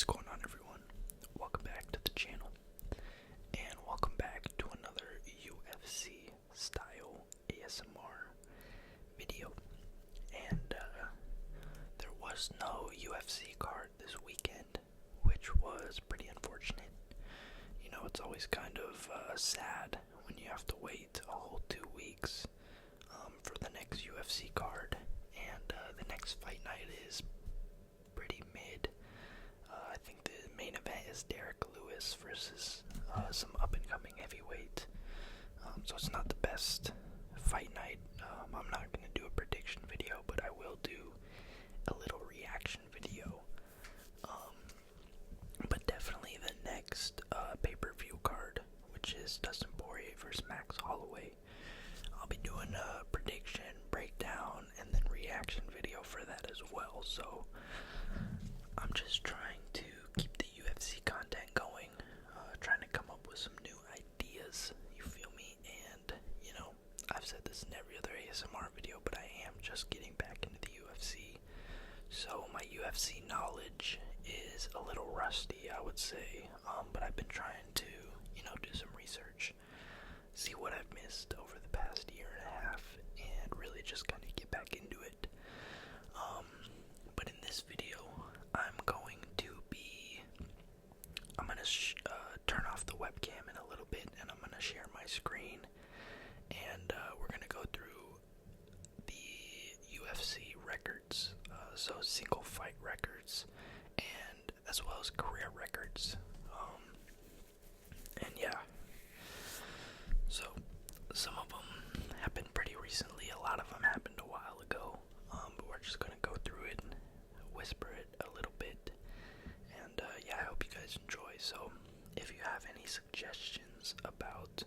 What's going on, everyone? Welcome back to the channel, and welcome back to another UFC style ASMR video. And there was no UFC card this weekend, which was pretty unfortunate. You know, it's always kind of sad when you have to wait a whole 2 weeks for the next UFC card, and the next fight night is pretty mid. I think the main event is Derek Lewis versus some up-and-coming heavyweight. So it's not the best fight night. I'm not going to do a prediction video, but I will do a little reaction video. But definitely the next pay-per-view card, which is Dustin Poirier versus Max Holloway. I'll be doing a prediction, breakdown, and then reaction video for that as well. So I'm just trying to keep the UFC content going, trying to come up with some new ideas, you feel me? And, you know, I've said this in every other ASMR video, but I am just getting back into the UFC. So my UFC knowledge is a little rusty, I would say, but I've been trying to, you know, do some research, see what I've missed over the past year and a half, and really just kind of get back into it. But in this video, I'm going to turn off the webcam in a little bit, and I'm going to share my screen, and we're going to go through the UFC records, so single fight records, and as well as career records, and yeah, so some of them happened pretty recently, a lot of them happened a while ago, but we're just going to go through it, whisper it a little bit, and yeah, I hope you guys enjoy. So if you have any suggestions about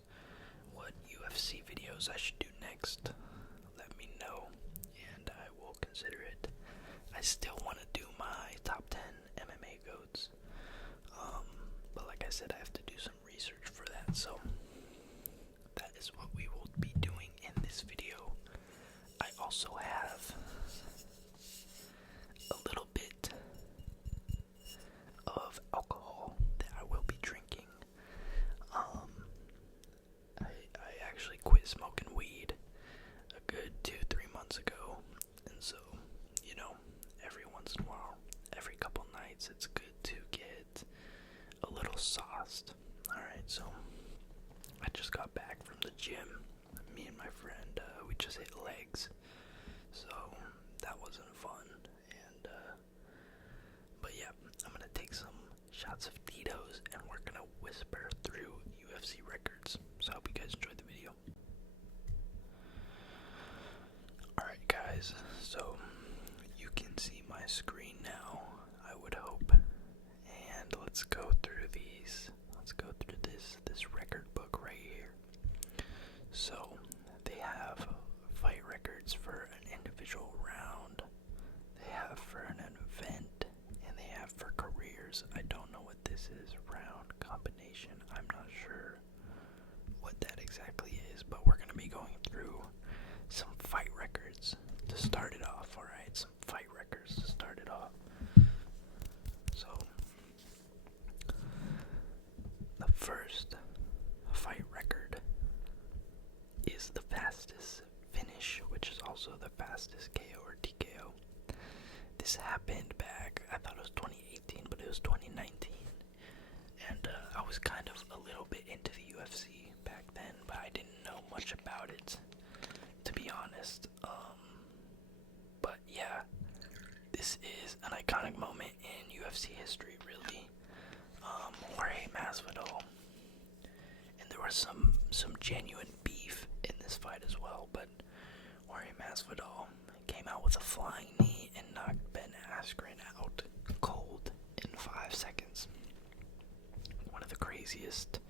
what UFC videos I should do next, let me know, and I will consider it. I still want to do my top 10 MMA GOATs, but like I said, I have to do some research for that, so that is what we will be doing in this video. I also have a little bit of alcohol that I will be drinking. I actually quit smoking weed a good 2-3 months ago, and so, you know, every once in a while, every couple nights, it's good to get a little sauced. Alright, so I just got back from the gym. Me and my friend, we just hit legs, so that wasn't fun. And but yeah, I'm gonna take some shots of Tito's, and we're gonna whisper through UFC records. So I hope you guys enjoyed the video. Alright guys, so you can see my screen now, I would hope. And let's go through these. Let's go through this record book right here. So they have fight records for an individual round, they have for an event, and they have for careers. I don't know what this is, round combination. I'm not sure what that exactly is, but we're going to be going through some fight records to start it off. Alright, some fight records to start it off. So the first fight record is the fastest finish, which is also the fastest KO or TKO. This happened back, I thought it was 2018, but it was 2019. And I was kind of a little bit into the UFC back then, but I didn't know much about it, to be honest. But yeah, this is an iconic moment in UFC history, really. Jorge Masvidal, and there was some genuine beef in this fight as well, but Jorge Masvidal came out with a flying knee and knocked Ben Askren out cold in 5 seconds. One of the craziest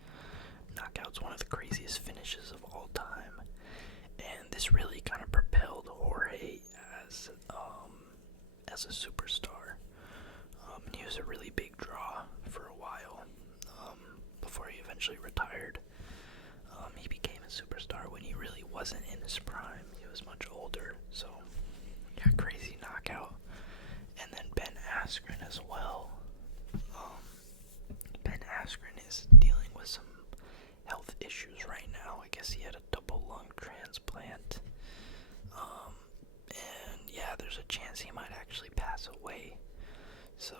knockouts, one of the craziest finishes of all time, and this really kind of propelled Jorge as a superstar. He was a really big draw for a while, before he eventually retired. He became a superstar when he really wasn't in his prime. He was much older, so yeah, crazy knockout. And then Ben Askren as well. guess he had a double lung transplant. And yeah, there's a chance he might actually pass away. So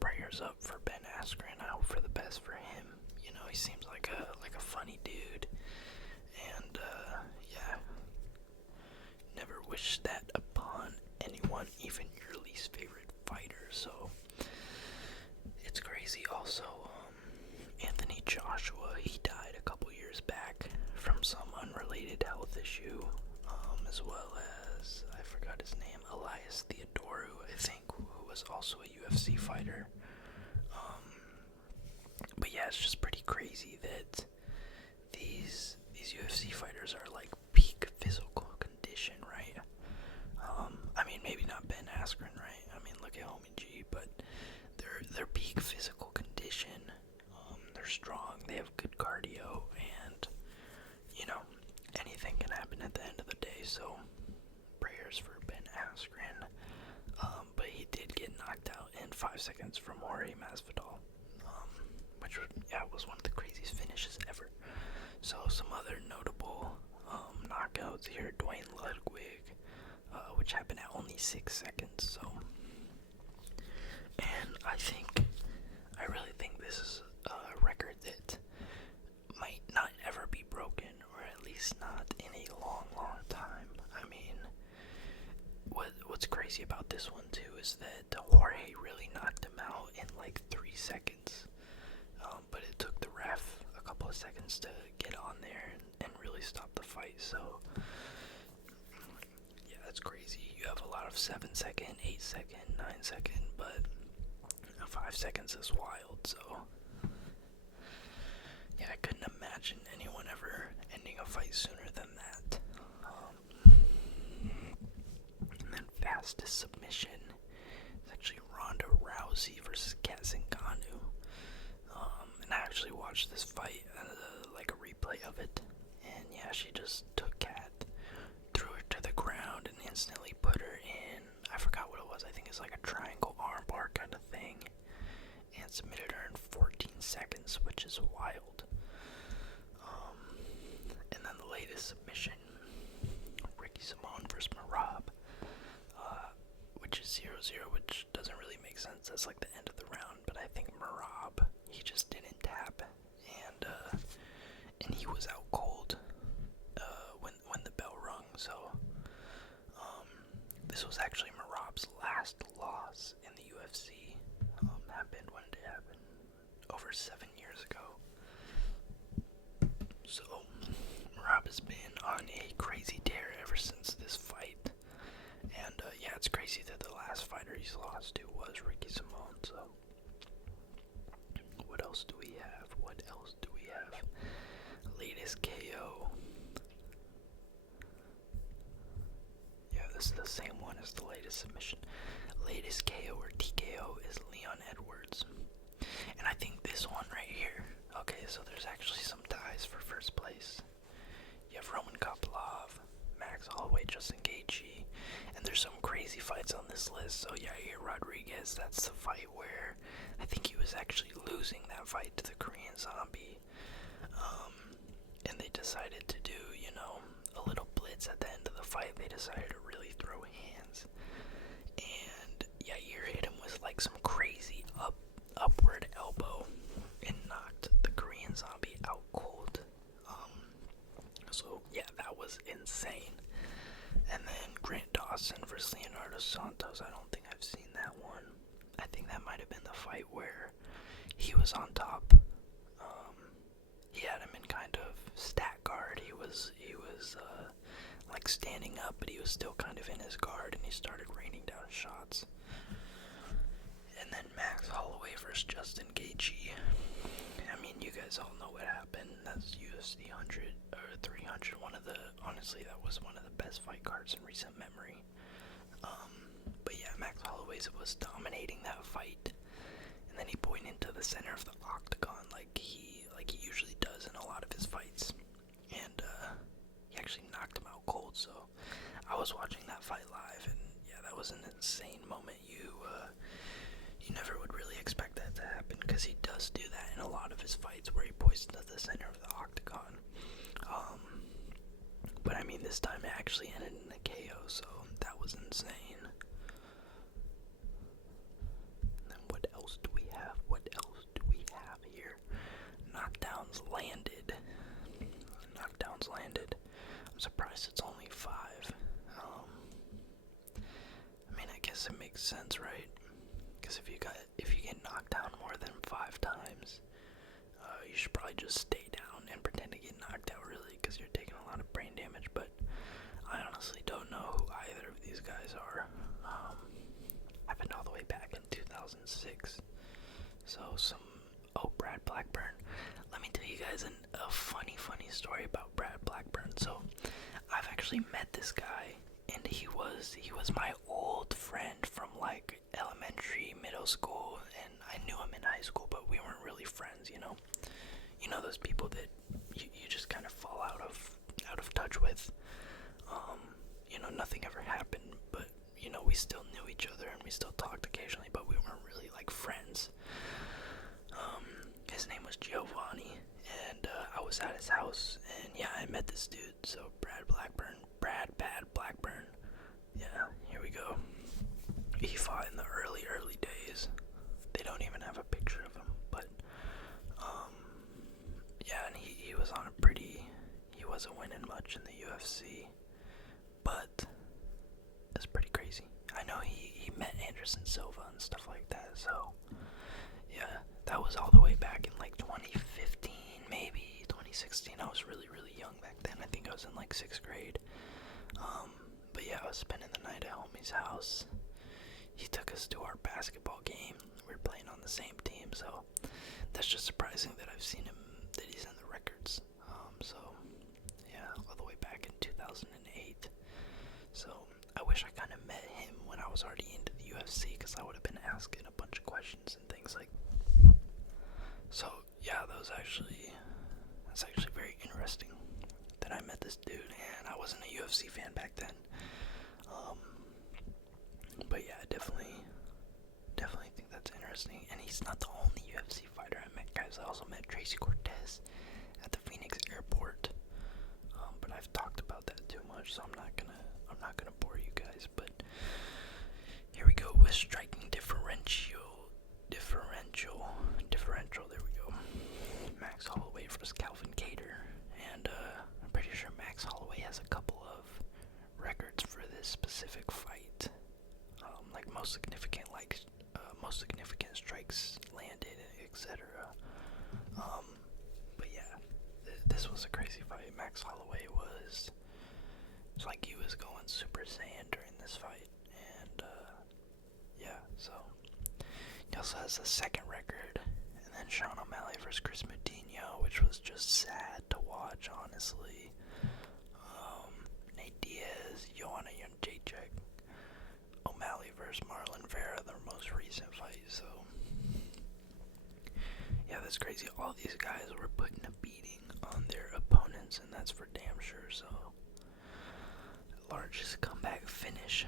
prayers up for Ben Askren. I hope for the best for him. You know, he seems like a funny dude. And yeah, never wish that upon anyone, even your least favorite fighter. So it's crazy. Also, Anthony Joshua, he died a couple years back from some unrelated health issue, as well as, I forgot his name, Elias Theodorou, I think, who was also a UFC fighter. But yeah, it's just pretty crazy that these UFC fighters are like peak physical condition, right? I mean, maybe not Ben Askren, right? I mean, look at Homie G, but they're peak physical condition. They're strong, they have good cardio, and you know, anything can happen at the end of the day. So prayers for Ben Askren. But he did get knocked out in 5 seconds from Jorge Masvidal, which was one of the craziest finishes ever. So some other notable knockouts here: Dwayne Ludwig, which happened at only 6 seconds. So, and I really think this is a record that might not ever be broken, or at least not in a long, long time. I mean, what's crazy about this one too is that Jorge really knocked him out in like 3 seconds, but it took the ref a couple of seconds to get on there and really stop the fight. So yeah, that's crazy. You have a lot of 7 second, 8 second, 9 second, but 5 seconds is wild. So yeah, I couldn't imagine anyone ever ending a fight sooner than that. And then fastest submission is actually Ronda Rousey versus Kat Zingano. And I actually watched this fight, like a replay of it, and yeah, she just took Kat, threw her to the ground, and instantly put her in, I forgot what it was, I think it's like a triangle armbar kind of thing, and submitted her in 14 seconds, which is wild. And then the latest submission, Ricky Simone versus Merab, which is 0-0, which doesn't really make sense. That's like the end of the round, but I think Merab, he just didn't tap, and he was out cold when the bell rung. So this was actually Merab's last loss in the UFC. Happened, when did it happen? Over 7 years ago. So Merab has been on a crazy tear ever since this fight. And yeah, it's crazy that the last fighter he's lost to was Ricky Simone. So what else do we have? Latest KO. Yeah, this is the same one as the latest submission. Latest KO or TKO is Leon Edwards. And I think this one right here. Okay, so there's actually some ties for first place. You have Roman Kopylov, Max Holloway, Justin Gaethje, and there's some crazy fights on this list. So Yair Rodriguez, that's the fight where I think he was actually losing that fight to the Korean Zombie. And they decided to do, a little blitz at the end of the fight. They decided to really throw hands. And Yair hit him with like some crazy upward elbow and knocked the Korean Zombie out cold. So yeah, that was insane. And then Grant Dawson versus Leonardo Santos. I don't think I've seen that one. I think that might have been the fight where he was on top. He had him in kind of stat guard. He was like standing up, but he was still kind of in his guard, and he started raining down shots. And then Max Holloway versus Justin Gaethje. I mean, you guys all know what happened. That's UFC 100 or 300. Honestly, that was one of the best fight cards in recent memory. But yeah, Max Holloway was dominating that fight, and then he pointed into the center of the octagon like he usually does in a lot of his fights, and he actually knocked him out cold. So I was watching that fight live, and yeah, that was an insane moment. You never would really expect that to happen, because he does do that in a lot of his fights where he points to the center of the octagon. mean, this time it actually ended in a KO, so that was insane. And then what else do we have? What else do we have here? Knockdowns landed. Knockdowns landed. I'm surprised it's only 5. I mean, I guess it makes sense, right? Because if you get knocked down more than 5 times, you should probably just stay down and pretend to get knocked out, really, because you're taking a lot of brain damage. But I honestly don't know who either of these guys are. Happened all the way back in 2006. So Brad Blackburn. Let me tell you guys a funny story about Brad Blackburn. So I've actually met this guy, and he was my old friend from like elementary, middle school, and I knew him in high school, but we weren't really friends, you know. You know those people that you just kind of fall out of touch with. You know, nothing ever happened, but you know, we still knew each other and we still talked occasionally, but we weren't really like friends. His name was Giovanni, and I was at his house, and yeah, I met this dude. So Brad Blackburn. Yeah, here we go. He fought in the early days. They don't even have a picture of him, but yeah, and he was on a pretty. He wasn't winning much in the UFC, but it's pretty crazy. I know he met Anderson Silva and stuff like that. So yeah, that was all the way back in like 2015, maybe 2016. I was really young back then. I think I was in like 6th grade. But yeah, I was spending the night at homie's house. He took us to our basketball game. We were playing on the same team, so that's just surprising that I've seen him, that he's in the records. So yeah, all the way back in 2008. So I wish I kind of met him when I was already into the UFC, because I would have been asking a bunch of questions and things like. So yeah, that's actually very interesting that I met this dude, and I wasn't a UFC fan back then. But yeah, I definitely think that's interesting. And he's not the only UFC fighter I met, guys. I also met Tracy Cortez at the Phoenix airport. But I've talked about that too much, so I'm not gonna bore you guys. But here we go with striking differential. There we go. Max Holloway versus Calvin Kattar, and I'm pretty sure Max Holloway has a couple of records for this specific fight. Like most significant strikes landed, etc. But yeah, this was a crazy fight. Max Holloway was, it's like he was going Super Saiyan during this fight, and yeah, so he also has a second record, and then Sean O'Malley versus Chris Moutinho, which was just sad to watch, honestly. Nate Diaz, Joanna Jędrzejczyk, O'Malley versus Marlon Vera, their most recent fight. So yeah, that's crazy. All these guys were putting a beating on their opponents, and that's for damn sure. So largest comeback finish.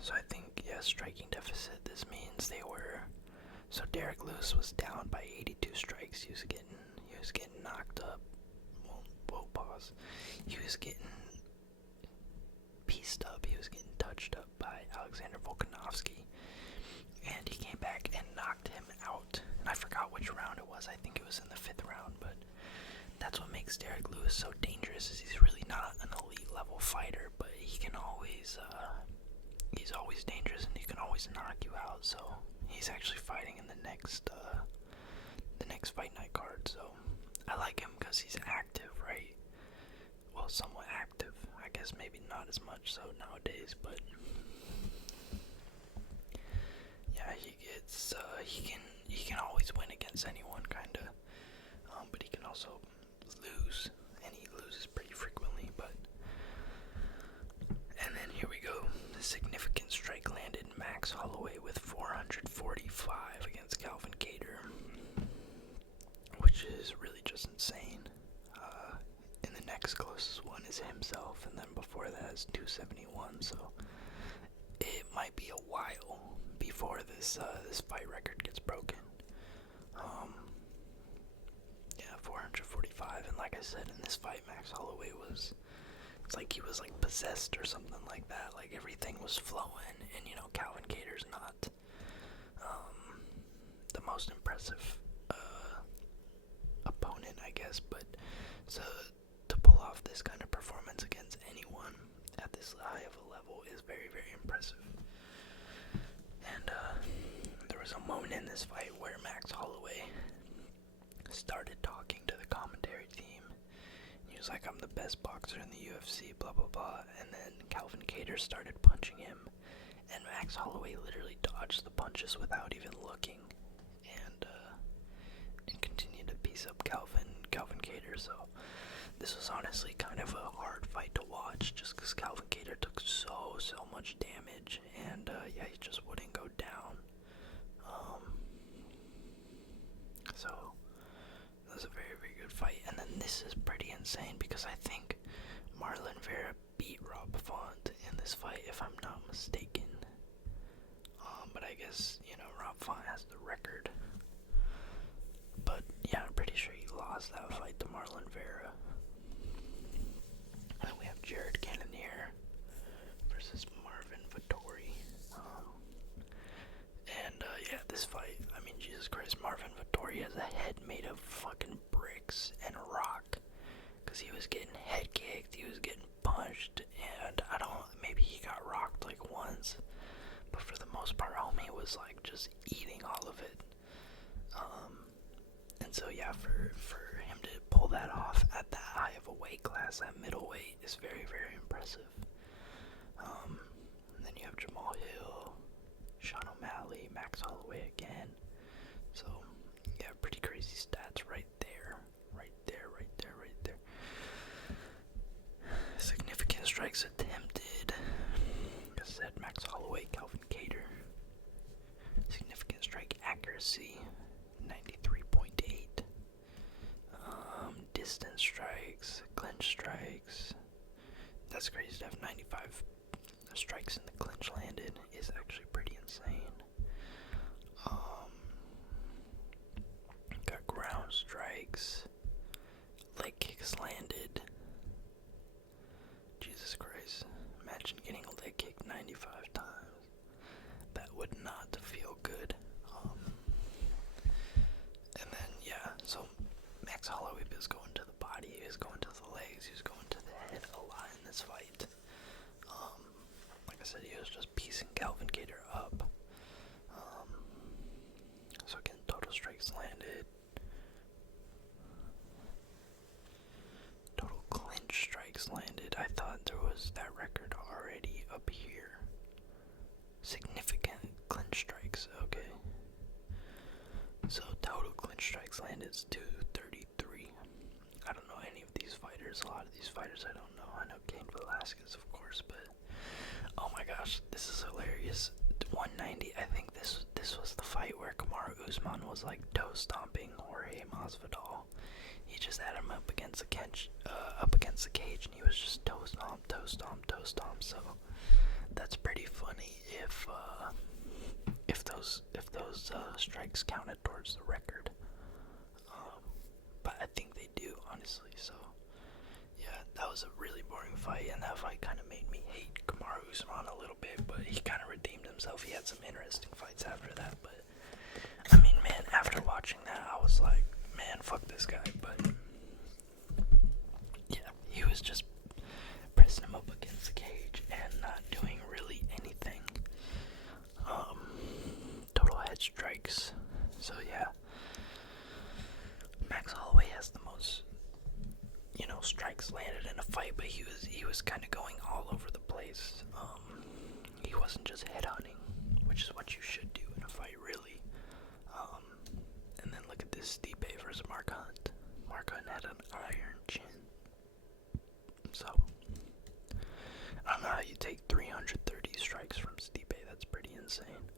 So I think, yeah, striking deficit. This means they were. So Derek Lewis was down by 82 strikes. He was getting knocked up. Whoa, pause. He was getting pieced up. He was getting touched up by Alexander Volkanovski, and he came back and knocked him out. And I forgot which round it was. I think it was in the 5th round. But that's what makes Derek Lewis so dangerous. Is he's really not an elite level fighter, but he can always. He's always dangerous, and he can always knock you out. So he's actually fighting in the next fight night card. So I like him because he's active, right? Well, somewhat active. I guess maybe not as much so nowadays, but yeah, he can always win against anyone, kinda. But he can also lose, and he loses pretty frequently. But and then here we go. The significant strike landed. Max Holloway with 445 against Calvin Kattar, which is really just insane. And the next closest one is himself, and then before that is 271. So it might be a while before this fight record gets broken. Yeah, 445, and like I said, in this fight, Max Holloway was it's like he was like possessed or something like that. Like everything was flowing, and you know, Calvin Kattar's not the most impressive opponent, I guess, but so to pull off this kind of performance against anyone at this high of a level is very, very impressive. And there was a moment in this fight where Max Holloway started talking to the commentary team. He was like, "I'm the best boxer in the UFC, blah blah blah," and then Calvin Kattar started punching him, and Max Holloway literally dodged the punches without even looking, and continued to piece up Calvin Kattar. So this was honestly kind of a hard fight to watch, just because Calvin Kattar took so much damage, and yeah, he just wouldn't go down. So it was a very, very good fight. And then this is pretty insane because I think Marlon Vera beat Rob Font in this fight, if I'm not mistaken. But I guess, you know, Rob Font has the record. But yeah, I'm pretty sure he lost that fight to Marlon Vera. And then we have Jared Cannonier versus Marvin Vettori. Yeah, this fight, I mean, Jesus Christ, Marvin Vettori has a head made of fucking bricks and rock. Because he was getting head kicked, he was getting punched, and maybe he got rocked like once. But for the most part, homie was like just eating all of it. And so yeah, for him to pull that off at that high of a weight class, at middleweight, is very, very impressive. And then you have Jamal Hill, Sean O'Malley, Max Holloway again. So yeah, pretty crazy stats right there. Right there. Significant strikes attempted. Like I said, Max Holloway, Calvin Kattar. Significant strike accuracy, 93.8. Distance strikes, clinch strikes. That's crazy to have 95 strikes in the clinch landed is actually pretty insane. Got ground strikes, leg kicks landed. Jesus Christ. Imagine getting a leg kick 95 times. That would not feel good. And then, yeah, so Max Holloway is going to the body, he was going to the legs, he was going to the head a lot in this fight. Like I said, he was just piecing Calvin Kattar up. So again, total strikes landed. Total clinch strikes landed. I thought there was that record already up here. Significant clinch strikes, okay. So total clinch strikes landed is 233. I don't know any of these fighters. A lot of these fighters I don't know. I know Cain Velasquez, of course, but oh my gosh, this is hilarious. 190. I think this was the fight where Kamaru Usman was like toe stomping Jorge Masvidal. He just had him up against the cage, and he was just toe stomp. So that's pretty funny if those strikes counted towards the record. But I think they do, honestly. So yeah, that was a really boring fight, and that fight kind of made me hate Kamaru Usman a little bit. But he kind of redeemed himself. He had some interesting fights after that. But I mean, man, after watching that, I was like, man, fuck this guy. But yeah, he was just pressing him up against the cage and not doing really anything. Total head strikes. So yeah, Max Holloway has the most, you know, strikes landed in a fight, but he was kind of going all over the place. He wasn't just head hunting, which is what you should do in a fight, really. And then look at this, Stipe versus Mark Hunt. Mark Hunt had an iron chin. So I don't know how you take 330 strikes from Stipe. That's pretty insane.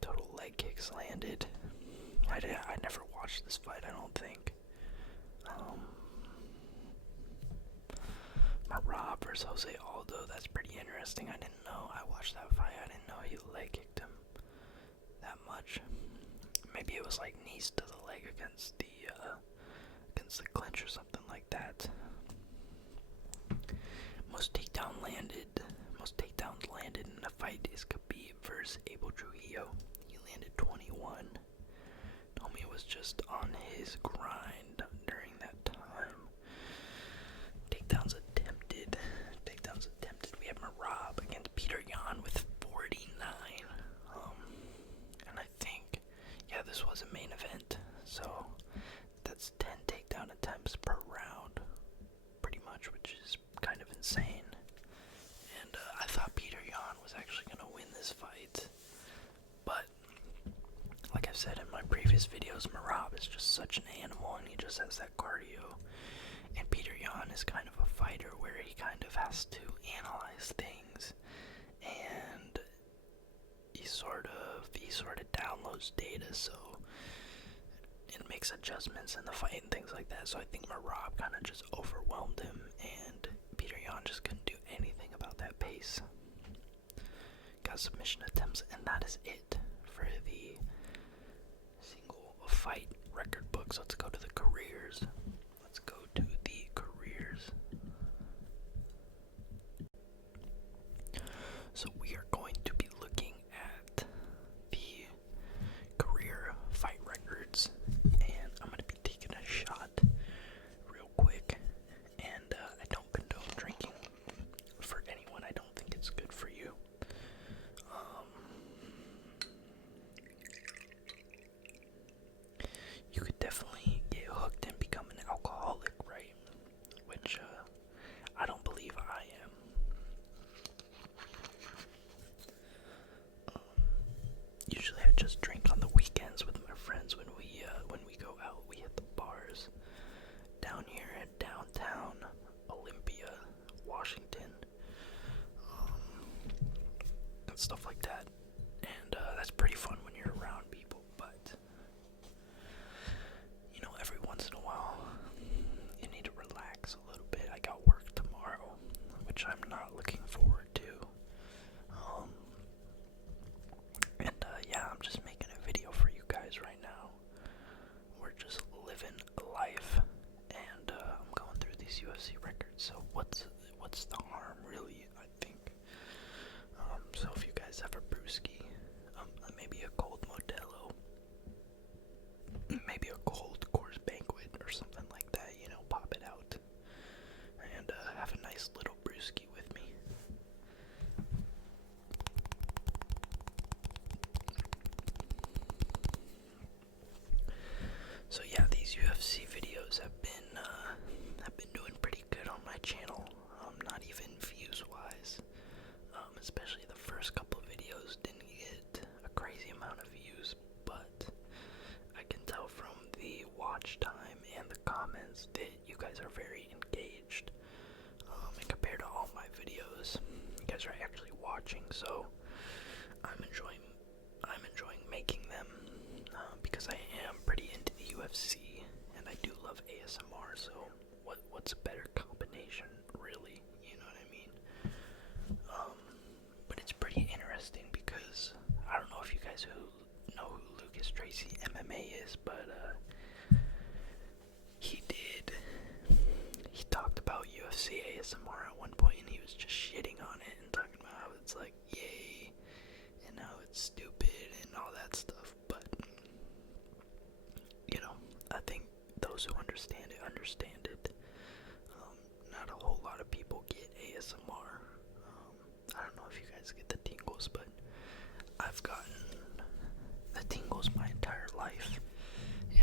Total leg kicks landed. I never watched this fight, I don't think. Marab versus Jose Aldo, that's pretty interesting. I didn't know. I watched that fight. I didn't know he leg kicked him that much. Maybe it was like knees to the leg against the clinch or something like that. most takedowns landed in a fight is Khabib versus Abel Trujillo. He landed 21. Homie was just on his grind during that time. Takedowns attempted. We have Merab against Peter Yan with 49. And I think, this was a main event. So that's 10 takedown attempts per round, pretty much, which is kind of insane. And I thought Peter Yan was actually going to win this fight. But, like I've said in my previous videos, Merab is just such an animal, and he just has that cardio. And Peter Yan is kind of a fighter where he kind of has to analyze things, and he sort of downloads data, so it makes adjustments in the fight and things like that. So I think Merab kind of just overwhelmed him, and Peter Yan just couldn't do anything about that pace. Got submission attempts, and that is it for the single fight record books. Let's go to the careers. So we are going to be looking at the career fight records, and I'm going to be taking a shot real quick. And I don't condone drinking for anyone. I don't think it's good for you. You could definitely get hooked and become an alcoholic, right? Which I don't believe I am. Usually I just drink on the weekends with my friends when we go out. We hit the bars down here at downtown Olympia, Washington, and stuff like that. And that's pretty fun when you're around people, but every once in a while you need to relax a little bit. I got work tomorrow, which I'm not looking forward to. I'm just making a video for you guys right now. We're just living a life, and I'm going through these UFC records. So what's the harm, really? I think. So if you guys have a brewski, maybe a cold Modelo, maybe a cold Coors Banquet or something like that, pop it out, and have a nice little brewski with me. So these UFC videos have been doing pretty good on my channel. Not even views wise. Especially the first couple of videos didn't get a crazy amount of views, but I can tell from the watch time and the comments that you guys are very engaged. And compared to all my videos, you guys are actually watching, so I'm enjoying making them, because I am pretty into the UFC, and I do love ASMR, so what's a better combination, really, you know what I mean? But it's pretty interesting because I don't know if you guys know who Lucas Tracy MMA is, but he talked about UFC ASMR at one point, and he was just shitting on it and talking about how it's like, yay, and how it's stupid and all that stuff. But I think those who understand it. Not a whole lot of people get ASMR. I don't know if you guys get the tingles, but I've gotten the tingles my entire life,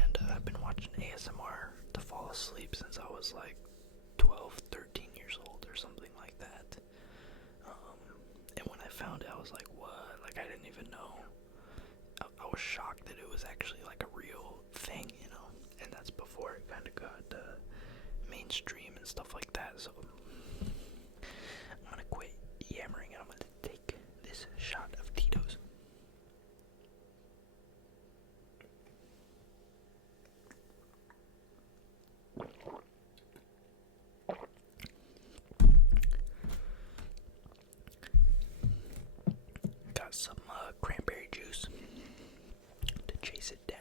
and I've been watching ASMR to fall asleep since I was like 12, 13 years old or something like that. And when I found it, I was like, what? Like, I didn't even know. I was shocked that it was actually like a real thing, and that's before it kind of got mainstream and stuff like that. So I'm gonna quit yammering, and I'm gonna take this shot of Tito's. Got some cranberry juice to chase it down.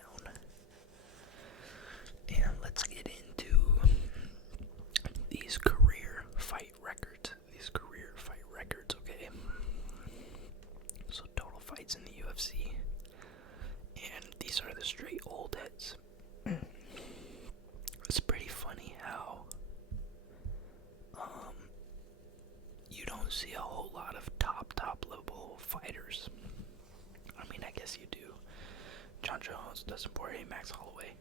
And let's get into these career fight records. These UFC. And these are the straight old heads. It's pretty funny how you don't see a whole lot of top level fighters. I mean, I guess you do. John Jones, Dustin Poirier, Max Holloway.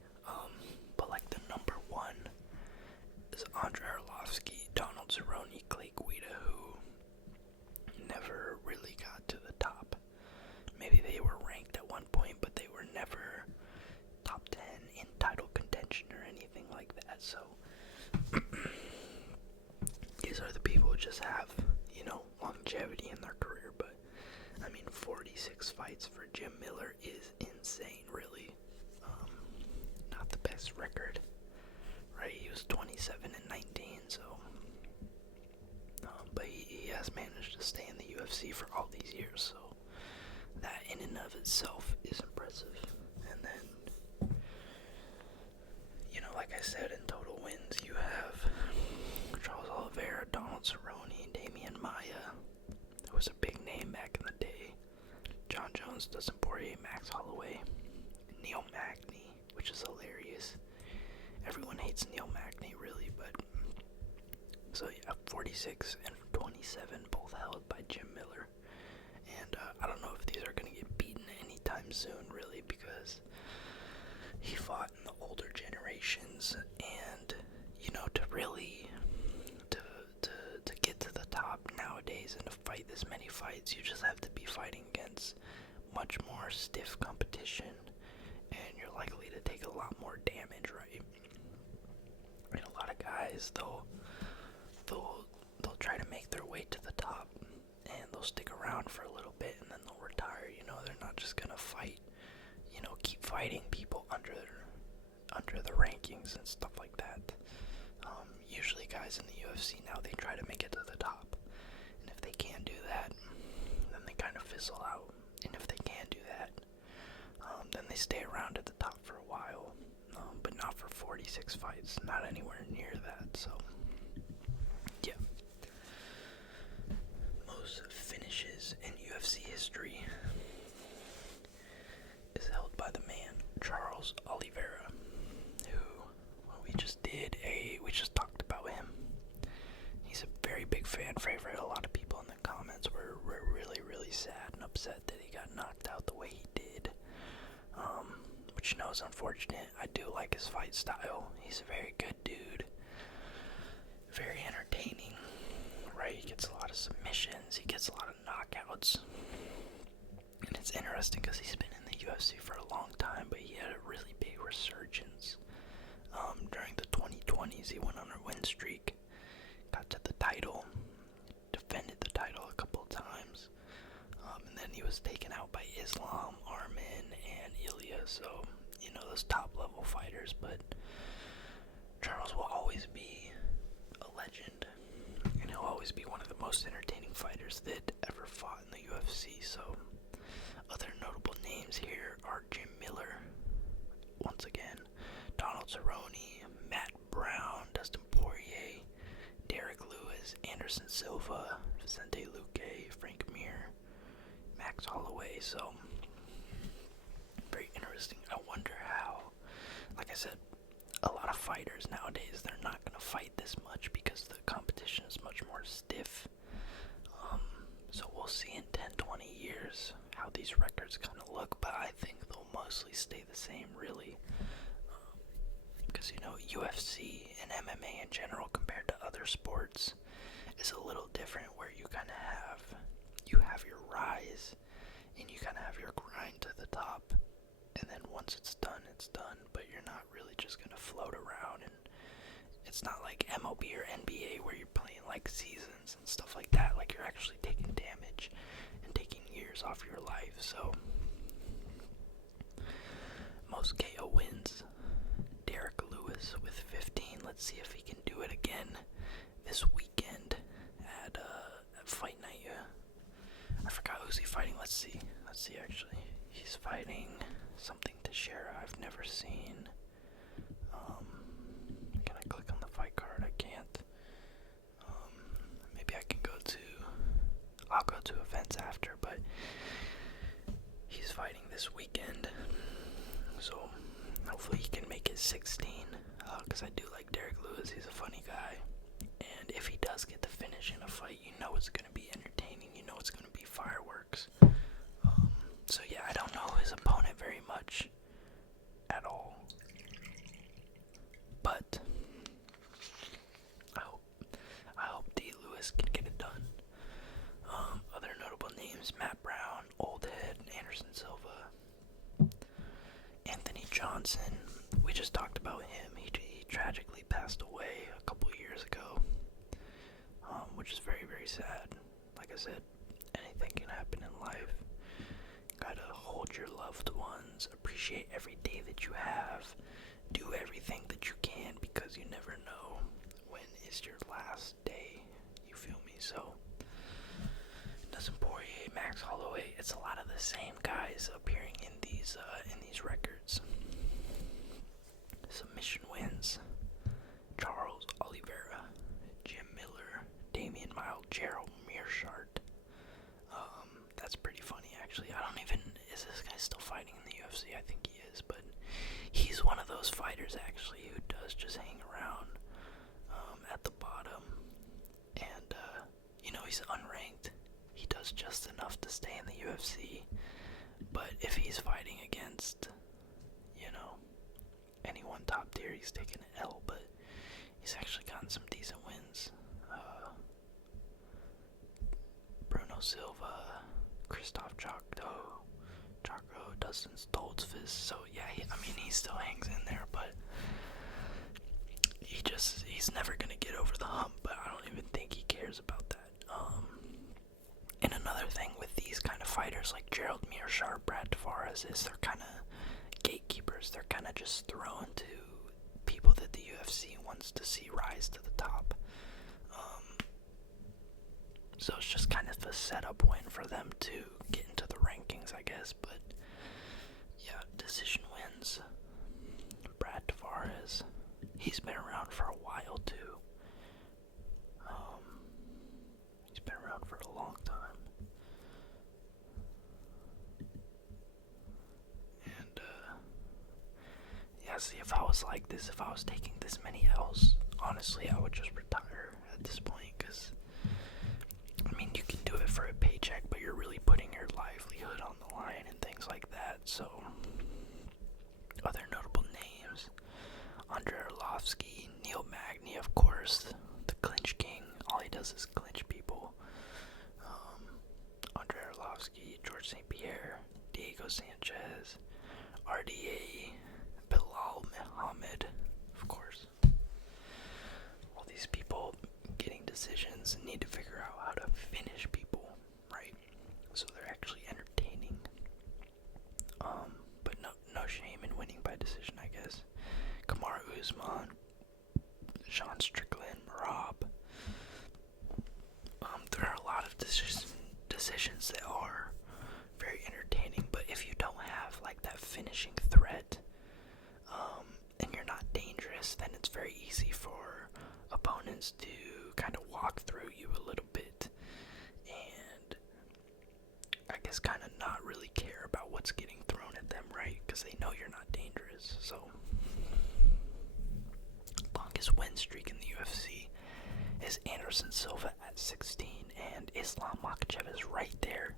But like the number one is Andre Arlovski, Donald Cerrone, Clay Guida, who never really got to the top. Maybe they were ranked at one point, but they were never top 10 in title contention or anything like that. So these are the people who just have, longevity in their career. But I mean, 46 fights for Jim Miller is insane, really. Not the best record, right? He was 27-19, so. But he has managed to stay in the UFC for all these years, so that in and of itself is impressive. And then, like I said, in total wins, you have Charles Oliveira, Donald Cerrone, Damian Maia, who was a big name back in the day, John Jones, Dustin Poirier, Max Holloway, Neil Magny, which is hilarious. Everyone hates Neil Magny, really, but so yeah, 46 and 27, both held by Jim Miller. And I don't know if these are going to get beaten anytime soon, really, because he fought in the older generations, and to really to get to the top nowadays and to fight this many fights, you just have to be fighting against much more stiff competition, and you're likely to take a lot more damage, right? And a lot of guys, they'll try to make their way to the top, and they'll stick around for a little bit, and then they'll retire. They're not just gonna fight, keep fighting people under the rankings and stuff like that. Usually guys in the UFC now, they try to make it to the top, and if they can't do that, then they kind of fizzle out. And if they can't do that, then they stay around at the top for a while, but not for 46 fights, not anywhere near that. So yeah, most finishes in UFC history is held by the man Charles Oliveira, who we just talked about him. He's a very big fan favorite. A lot of people in the comments were really, really sad and upset that he got knocked out the way he did, which is unfortunate. I do like his fight style. He's a very good dude, very entertaining, right? He gets a lot of submissions, he gets a lot of knockouts, and it's interesting because he's been in the UFC for a long time, but he had a really big resurgence during the 2020s. He went on a win streak, got to the title, defended the title a couple of times, and then he was taken out by Islam, Arman, and Ilya, so, those top level fighters. But Charles will always be a legend, and he'll always be one of the most entertaining fighters that ever fought in the UFC. So other notable names here are Jim Miller, once again, Donald Cerrone, Matt Brown, Dustin Poirier, Derek Lewis, Anderson Silva, Vicente Luque, Frank Mir, Max Holloway. So very interesting. I wonder how, like I said, a lot of fighters nowadays, they're not going to fight this much because the competition is much more stiff. So we'll see in 10-20 years how these records kind of look, but I think they'll mostly stay the same, really. Because, UFC and MMA in general, compared to other sports, is a little different, where you kind of have your rise, and you kind of have your grind to the top, and then once it's done, but you're not really just going to float around, and it's not like MLB or NBA where you're playing like seasons and stuff like that. Like, you're actually taking damage and taking years off your life. So most KO wins, Derek Lewis with 15. Let's see if he can do it again this weekend at Fight Night. I forgot who's he fighting. Let's see actually. He's fighting something Teixeira I've never seen. Can I click on the fight card? I can't. Maybe I can I'll go to events after, but he's fighting this weekend, so hopefully he can make it 16, because I do like Derek Lewis. He's a funny guy, and if he does get to finish in a fight, you know it's going to be entertaining, you know it's going to be fireworks. So yeah, I don't know his opponent very much at all, but I hope D. Lewis can get it done. Other notable names: Matt Brown, Oldhead, Anderson Silva, Anthony Johnson. We just talked about him. He tragically passed away a couple years ago, which is very, very sad. Like I said, anything can happen in life. Gotta hold your loved ones, appreciate every day that you have, do everything that you can, because you never know when is your last day. You feel me? So, Dustin Poirier, Max Holloway, it's a lot of the same guys appearing in these records. Submission wins: Charles Oliveira, Jim Miller, Damian Miles, Gerald Meerschaert. That's pretty funny, actually. Is this guy still fighting in the UFC? I think he is, but he's one of those fighters, actually, who does just hang around at the bottom, and he's unranked. He does just enough to stay in the UFC, but if he's fighting against anyone top tier, he's taking an L, but he's actually gotten some decent wins. Bruno Silva, Christoph Chocro, Dustin Stoltzfus. So yeah, he still hangs in there, but he's never gonna get over the hump. But I don't even think he cares about that. And another thing with these kind of fighters like Gerald Meerschaert, Brad Tavares, is they're kind of gatekeepers. They're kind of just thrown to people that the UFC wants to see rise to the top. So it's just kind of a setup win for them to get into the rankings, I guess. But yeah, decision wins. Brad Tavares, he's been around for a while too. He's been around for a long time. And yeah, see, if I was like this, if I was taking this many L's, honestly, I would just retire at this point, because you can do it for a paycheck, but you're really putting your livelihood on the line and things like that. So, other notable names: Andre Arlovsky, Neil Magny, of course, the clinch king. All he does is clinch people. Andre Arlovsky, George St. Pierre, Diego Sanchez, RDA, Bilal Muhammad, of course. All these people getting decisions need to figure out how to finish people, right? So they're actually entertaining. But no shame in winning by decision, I guess. Kamaru Usman, Sean Strickland, Rob. There are a lot of decisions that are very entertaining, but if you don't have like that finishing threat, and you're not dangerous, then it's very easy for opponents to kind of walk through you a little bit, and I guess kind of not really care about what's getting thrown at them, right? Because they know you're not dangerous. So, longest win streak in the UFC is Anderson Silva at 16, and Islam Makhachev is right there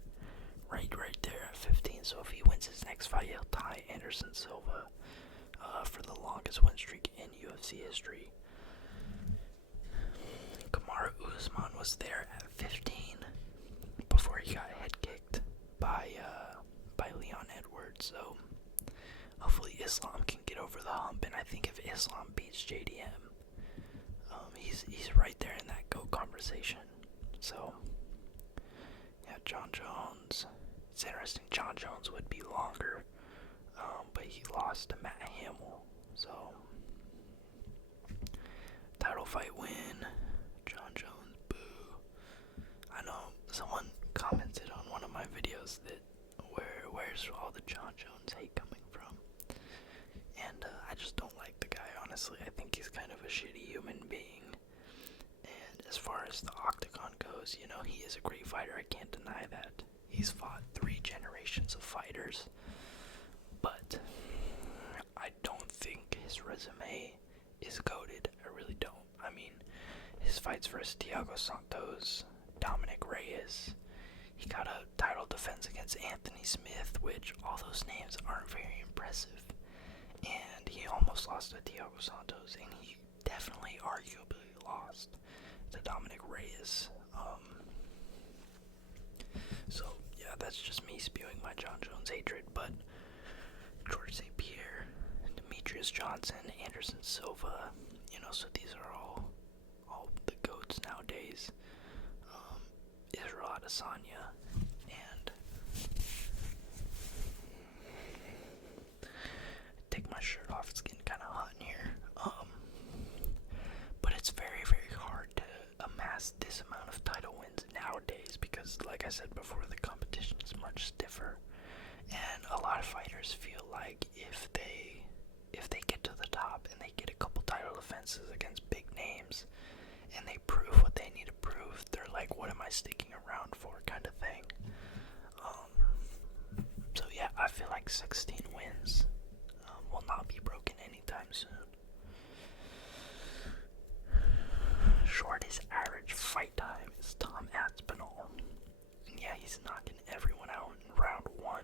at 15. So if he wins his next fight, he'll tie Anderson Silva for the longest win streak in UFC history. Kamaru Usman was there at 15 before he got head kicked by Leon Edwards. So hopefully Islam can get over the hump, and I think if Islam beats JDM, he's right there in that GOAT conversation. So yeah, John Jones. It's interesting. John Jones would be longer, but he lost to Matt Hamill. So title fight win. John Jones, boo. I know someone commented on one of my videos that where's all the John Jones hate coming from? And I just don't like the guy, honestly. I think he's kind of a shitty human being. And as far as the octagon goes, he is a great fighter. I can't deny that. He's fought 3 generations of fighters. his resume is goated. I really don't. I mean, his fights versus Thiago Santos, Dominic Reyes, he got a title defense against Anthony Smith, which all those names aren't very impressive. And he almost lost to Thiago Santos, and he definitely arguably lost to Dominic Reyes. So, yeah, that's just me spewing my John Jones hatred, but George St. Pierre, Demetrius Johnson, Anderson Silva, so these are all the GOATs nowadays. Israel Adesanya, and take my shirt off, it's getting kind of hot in here. But it's very, very hard to amass this amount of title wins nowadays because, like I said before, the competition is much stiffer, and a lot of fighters feel like if they get to the top and they get a couple title defenses against big names and they prove what they need to prove, they're like, what am I sticking around for, kind of thing. So yeah, I feel like 16 wins will not be broken anytime soon. Shortest average fight time is Tom Aspinall. And yeah, he's knocking everyone out in round 1.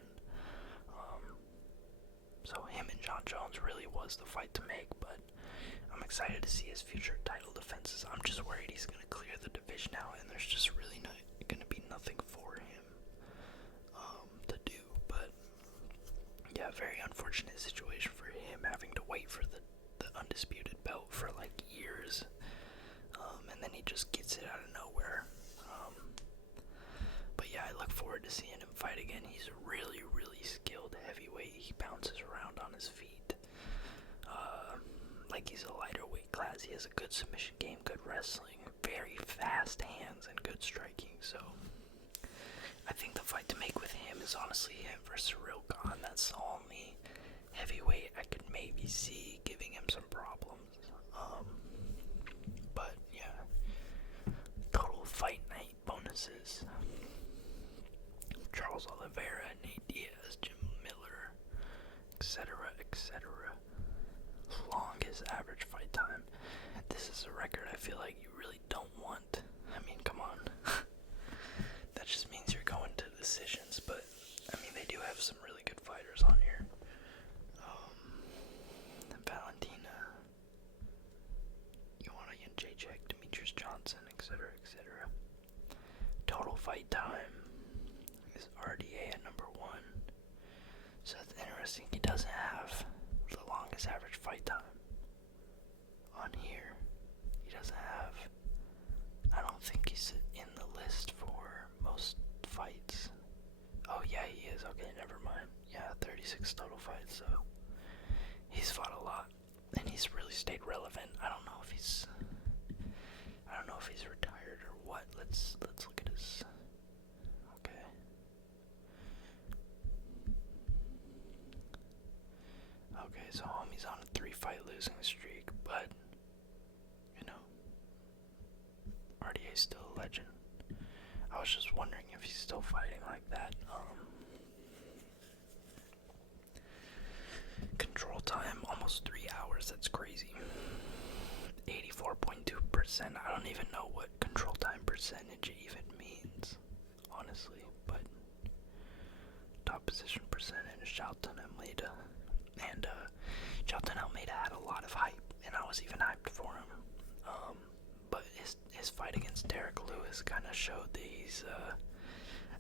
So him and John Jones really was the fight to make, but I'm excited to see his future title defenses. I'm just worried he's going to clear the division out, and there's just really not going to be nothing for him to do. But yeah, very unfortunate situation for him, having to wait for the undisputed belt for like years, and then he just gets it out of nowhere. But yeah, I look forward to seeing him fight again. He's a really, really skilled heavyweight. He bounces around on his feet. Like he's a lighter weight class. He has a good submission game, good wrestling, very fast hands, and good striking. So I think the fight to make with him is honestly him versus Cyril Gane. That's the only heavyweight I could maybe see giving him some problems. But yeah, total fight night bonuses: Charles Oliveira, Nate Diaz, Jim Miller, etc., etc. Longest average fight time. This is a record I feel like you really don't want. I mean, come on. That just means you're going to decisions, but I mean, they do have some really good fighters on here. Valentina, Joanna Jędrzejczyk, Demetrius Johnson, etc., etc. Total fight time is RDA at number 1. So that's interesting. He doesn't have the longest average fight time on here. He doesn't have, I don't think he's in the list for most fights. Oh yeah, he is. Okay, never mind. Yeah, 36 total fights, so he's fought a lot, and he's really stayed relevant. I don't know if he's retired or what. Let's look at his. Okay. Okay, so homie's on a 3-fight losing streak, but RDA's still a legend. I was just wondering if he's still fighting like that. Control time, almost 3 hours. That's crazy. 84.2%. I don't even know what control time percentage even means, honestly. But top position percentage, Jailton Almeida. And Jailton Almeida had a lot of hype, and I was even hyped for him. But his fight against Derek Lewis kind of showed that he's,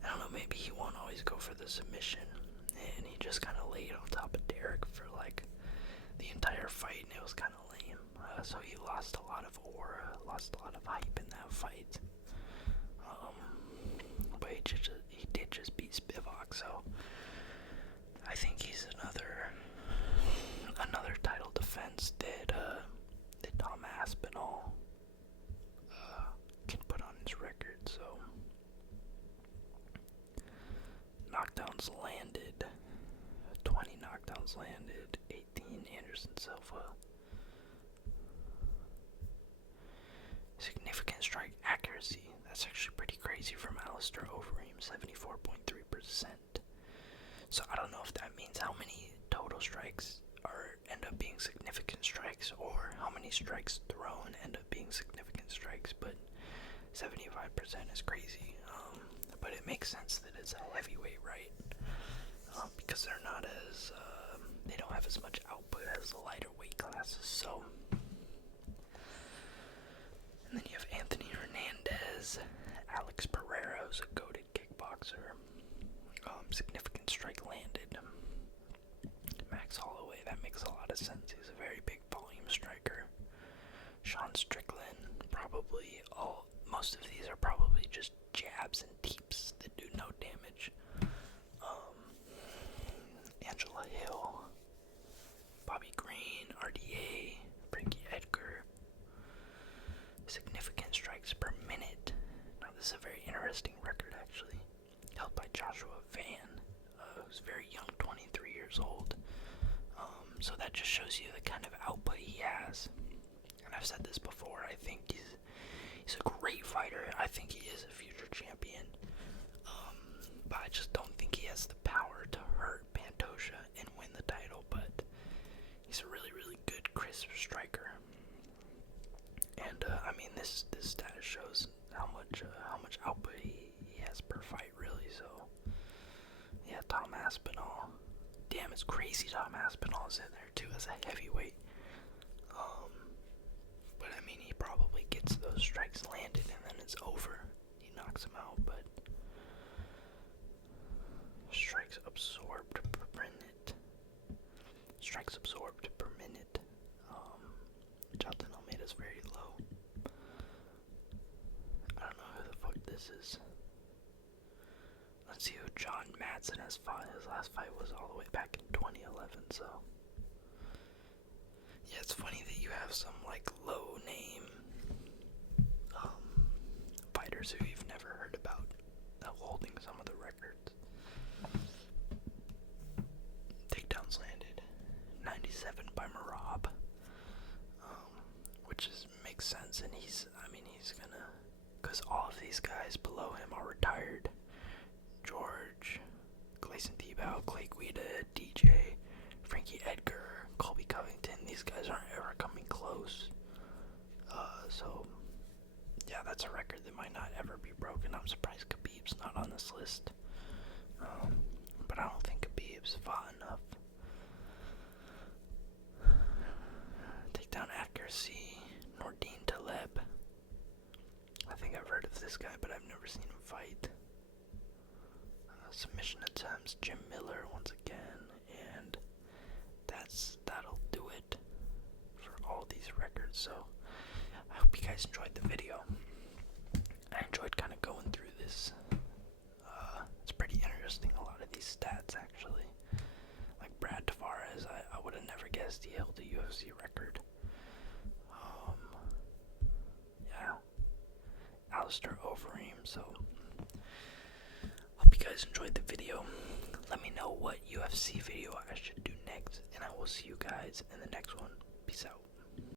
I don't know, maybe he won't always go for the submission, and he just kind of laid on top of Derek for like the entire fight, and it was kind of lame. So he lost a lot of aura, lost a lot of hype in that fight. But he did just beat Spivak, so I think he's another title defense that Tom Aspinall can put on his record. So knockdowns landed, 20 knockdowns landed, 18 Anderson Silva. Significant strike accuracy, that's actually pretty crazy from Alistair Overeem, 74.3%. So I don't know if that means how many total strikes end up being significant strikes or how many strikes thrown end up being significant strikes, but 75% is crazy. But it makes sense that it's a heavyweight, right? Because they're not as, they don't have as much output as the lighter weight classes, so. And then you have Anthony Hernandez, Alex Pereira, who's a goated kickboxer. Significant strike landed. Max Holloway, that makes a lot of sense. He's a very big volume striker. Sean Strickland, most of these are probably just jabs and teeps that do no damage. Angela Hill, Bobby Green, RDA, Frankie Edgar. Significant strikes per minute. Now this is a very interesting record actually, held by Joshua Van, who's very young, 23 years old. So that just shows you the kind of output he has. And I've said this before, I think he's a great fighter. I think he is a future champion. But I just don't think he has the power to hurt Pantoja and win the title. But he's a really, really good, crisp striker. And I mean, this stat shows how much output he has per fight, really. So yeah, Tom Aspinall. Damn, it's crazy Tom Aspinall is in there too as a heavyweight. But I mean, he probably gets those strikes landed and then it's over. He knocks him out, but strikes absorbed per minute. Strikes absorbed per minute. Jonathan Almeida's very low. I don't know who the fuck this is. Let's see who John Madsen has fought. His last fight was all the way back in 2011, so. Yeah, it's funny that you have some, like, low-name fighters who you've never heard about holding some of the records. Takedowns landed. 97 by Merab. Which makes sense, and he's gonna, because all of these guys below him are retired. George, Gleison Tebow, Clay Guida, DJ, Frankie Edgar, Colby Covington, these guys aren't ever coming close. So, yeah, that's a record that might not ever be broken. I'm surprised Khabib's not on this list. But I don't think Khabib's fought enough. Takedown accuracy, Nordine Taleb. I think I've heard of this guy, but I've never seen him fight. Submission attempts, Jim Miller once again, and that'll do it for all these records. So I hope you guys enjoyed the video. I enjoyed kind of going through this. It's pretty interesting, a lot of these stats actually. Like Brad Tavares, I would have never guessed he held a UFC record. Yeah, Alistair Overeem. So hope you guys enjoyed the video. Let me know what UFC video I should do next, and I will see you guys in the next one. Peace out.